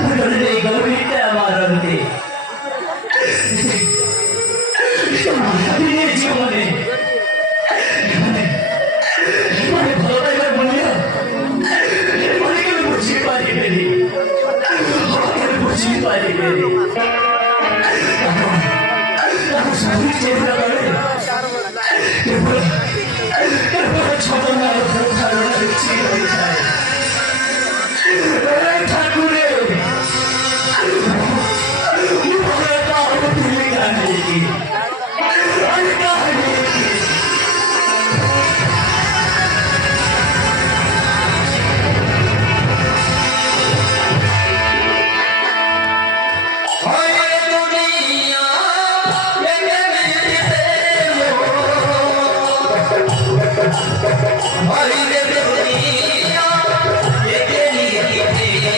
ফুটলে গভীরটা আমার অন্তে সারাদিনের জীবনে ভালোবাসার মূল্য বুঝতে পারি বুঝতে পারি